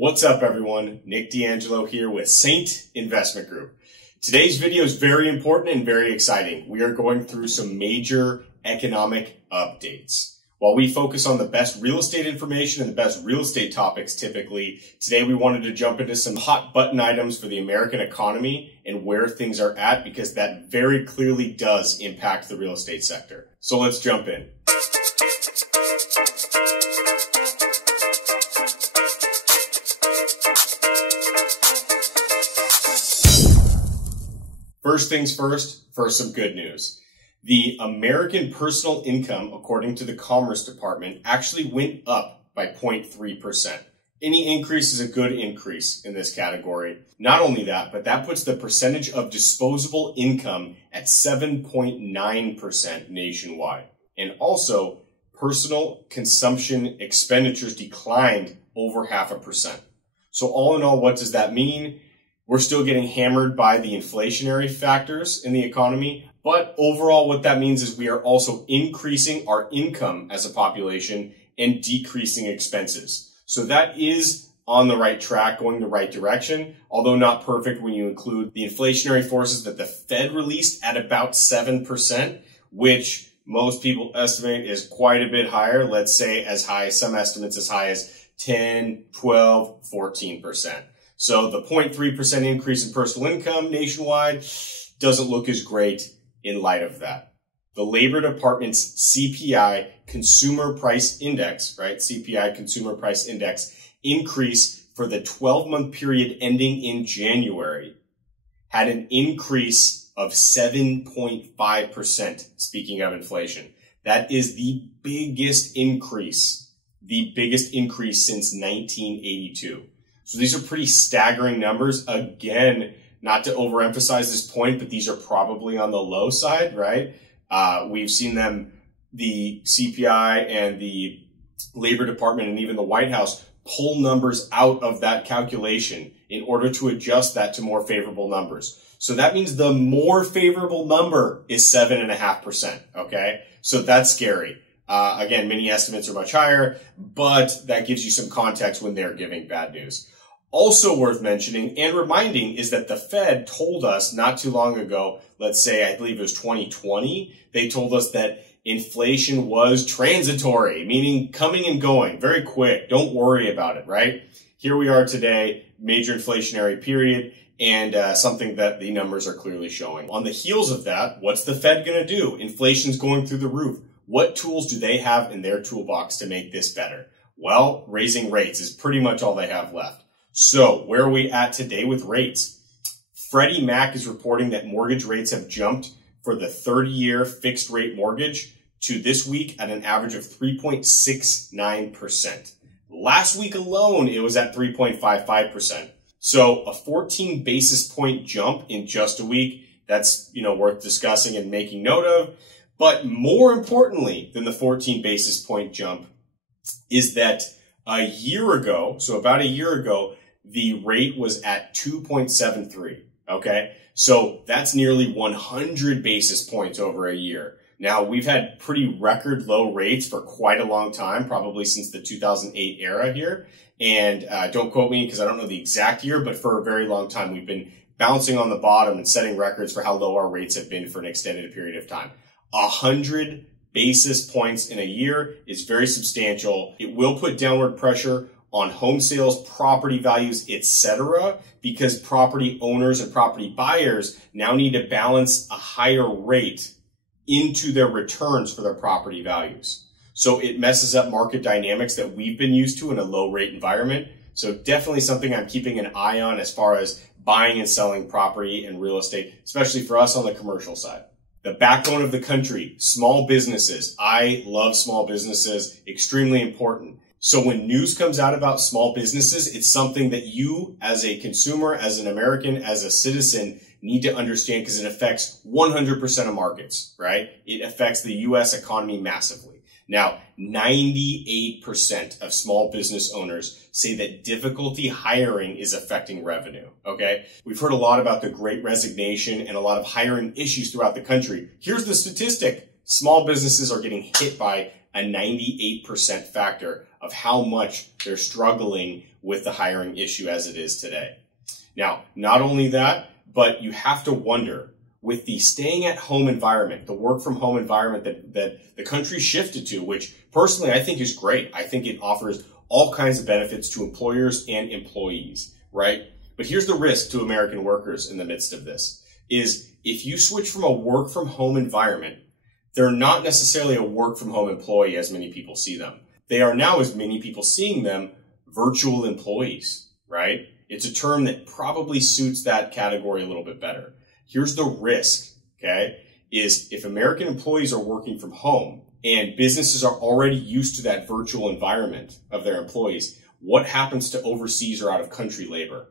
What's up everyone? Nick D'Angelo here with Saint Investment Group. Today's video is very important and very exciting. We are going through some major economic updates. While we focus on the best real estate information and the best real estate topics typically, today we wanted to jump into some hot button items for the American economy and where things are at, because that very clearly does impact the real estate sector. So let's jump in. First things first, for some good news. The American personal income, according to the Commerce Department, actually went up by 0.3%. Any increase is a good increase in this category. Not only that, but that puts the percentage of disposable income at 7.9% nationwide. And also, personal consumption expenditures declined over 0.5%. So all in all, what does that mean? We're still getting hammered by the inflationary factors in the economy, but overall what that means is we are also increasing our income as a population and decreasing expenses. So that is on the right track, going the right direction, although not perfect when you include the inflationary forces that the Fed released at about 7%, which most people estimate is quite a bit higher. Let's say as high as some estimates as high as 10, 12, 14%. So the 0.3% increase in personal income nationwide doesn't look as great in light of that. The Labor Department's CPI Consumer Price Index, right? CPI Consumer Price Index increase for the 12-month period ending in January had an increase of 7.5%, speaking of inflation. That is the biggest increase since 1982. So these are pretty staggering numbers. Again, not to overemphasize this point, but these are probably on the low side, right? We've seen them, the CPI and the Labor Department and even the White House pull numbers out of that calculation in order to adjust that to more favorable numbers. So that means the more favorable number is 7.5%, okay? So that's scary. Again, many estimates are much higher, but that gives you some context when they're giving bad news. Also worth mentioning and reminding is that the Fed told us not too long ago, let's say, I believe it was 2020, they told us that inflation was transitory, meaning coming and going, very quick. Don't worry about it, right? Here we are today, major inflationary period, and something that the numbers are clearly showing. On the heels of that, what's the Fed going to do? Inflation's going through the roof. What tools do they have in their toolbox to make this better? Well, raising rates is pretty much all they have left. So where are we at today with rates? Freddie Mac is reporting that mortgage rates have jumped for the 30-year fixed rate mortgage to this week at an average of 3.69%. Last week alone, it was at 3.55%. So a 14 basis point jump in just a week. That's, worth discussing and making note of. But more importantly than the 14 basis point jump is that a year ago, so about a year ago, the rate was at 2.73, okay? So that's nearly 100 basis points over a year. Now, we've had pretty record low rates for quite a long time, probably since the 2008 era here. And don't quote me because I don't know the exact year, but for a very long time, we've been bouncing on the bottom and setting records for how low our rates have been for an extended period of time. 100 basis points in a year is very substantial. It will put downward pressure on home sales, property values, etc., because property owners and property buyers now need to balance a higher rate into their returns for their property values. So it messes up market dynamics that we've been used to in a low rate environment. So definitely something I'm keeping an eye on as far as buying and selling property and real estate, especially for us on the commercial side. The backbone of the country, small businesses. I love small businesses, extremely important. So when news comes out about small businesses, it's something that you as a consumer, as an American, as a citizen need to understand because it affects 100% of markets, right? It affects the U.S. economy massively. Now, 98% of small business owners say that difficulty hiring is affecting revenue, okay? We've heard a lot about the Great Resignation and a lot of hiring issues throughout the country. Here's the statistic. Small businesses are getting hit by a 98% factor of how much they're struggling with the hiring issue as it is today. Now, not only that, but you have to wonder, with the staying at home environment, the work from home environment that the country shifted to, which personally I think is great. I think it offers all kinds of benefits to employers and employees, right? But here's the risk to American workers in the midst of this, is if you switch from a work from home environment, they're not necessarily a work from home employee as many people see them. They are now, as many people seeing them, virtual employees, right? It's a term that probably suits that category a little bit better. Here's the risk, okay, is if American employees are working from home and businesses are already used to that virtual environment of their employees, what happens to overseas or out of country labor?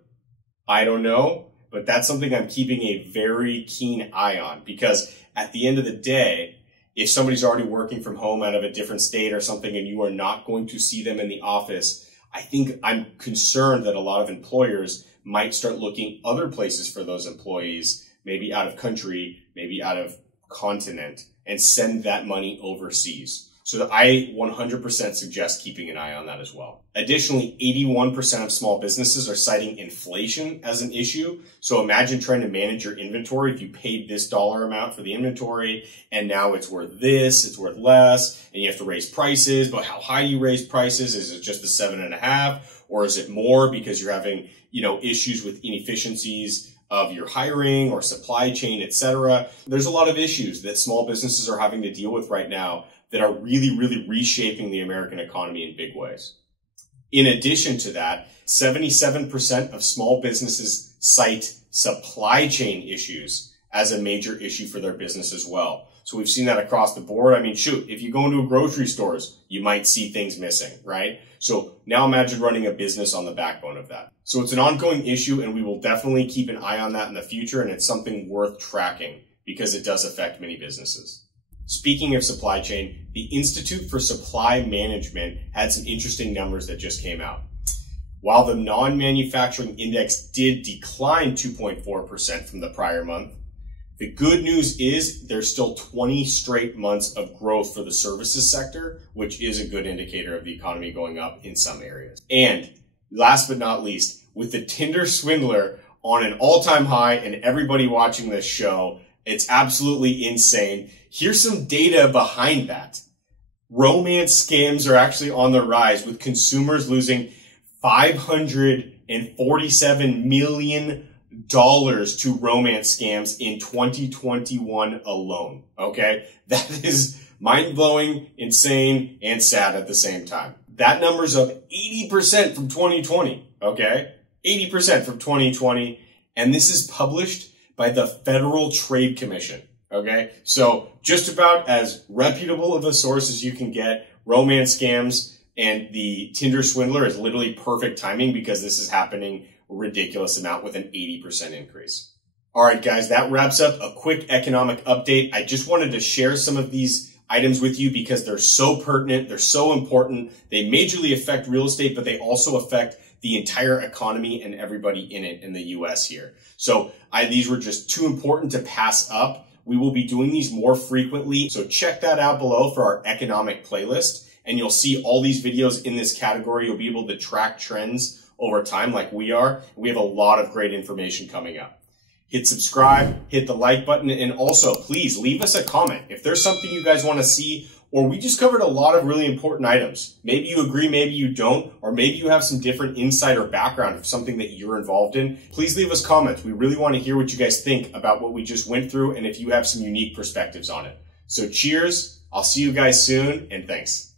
I don't know, but that's something I'm keeping a very keen eye on, because at the end of the day, if somebody's already working from home out of a different state or something and you are not going to see them in the office, I think I'm concerned that a lot of employers might start looking other places for those employees, maybe out of country, maybe out of continent, and send that money overseas. So I 100% suggest keeping an eye on that as well. Additionally, 81% of small businesses are citing inflation as an issue. So imagine trying to manage your inventory. If you paid this dollar amount for the inventory and now it's worth this, it's worth less, and you have to raise prices, but how high do you raise prices? Is it just the 7.5, or is it more because you're having, issues with inefficiencies of your hiring or supply chain, etc. There's a lot of issues that small businesses are having to deal with right now that are really, really reshaping the American economy in big ways. In addition to that, 77% of small businesses cite supply chain issues as a major issue for their business as well. So we've seen that across the board. I mean, shoot, if you go into a grocery stores, you might see things missing, right? So now imagine running a business on the backbone of that. So it's an ongoing issue, and we will definitely keep an eye on that in the future, and it's something worth tracking because it does affect many businesses. Speaking of supply chain, the Institute for Supply Management had some interesting numbers that just came out. While the non-manufacturing index did decline 2.4% from the prior month, the good news is there's still 20 straight months of growth for the services sector, which is a good indicator of the economy going up in some areas. And last but not least, with the Tinder swindler on an all-time high and everybody watching this show, it's absolutely insane. Here's some data behind that. Romance scams are actually on the rise, with consumers losing $547 million to romance scams in 2021 alone. Okay? That is mind-blowing, insane, and sad at the same time. That number's up 80% from 2020. Okay? 80% from 2020. And this is published by the Federal Trade Commission. Okay? So just about as reputable of a source as you can get. Romance scams and the Tinder swindler is literally perfect timing, because this is happening a ridiculous amount with an 80% increase. All right, guys, that wraps up a quick economic update. I just wanted to share some of these items with you because they're so pertinent. They're so important. They majorly affect real estate, but they also affect the entire economy and everybody in it in the US here. So these were just too important to pass up. We will be doing these more frequently. So check that out below for our economic playlist, and you'll see all these videos in this category. You'll be able to track trends over time like we are. We have a lot of great information coming up. Hit subscribe, hit the like button, and also please leave us a comment if there's something you guys want to see, or we just covered a lot of really important items. Maybe you agree, maybe you don't, or maybe you have some different insight or background of something that you're involved in. Please leave us comments. We really want to hear what you guys think about what we just went through, and if you have some unique perspectives on it. So cheers, I'll see you guys soon, and thanks.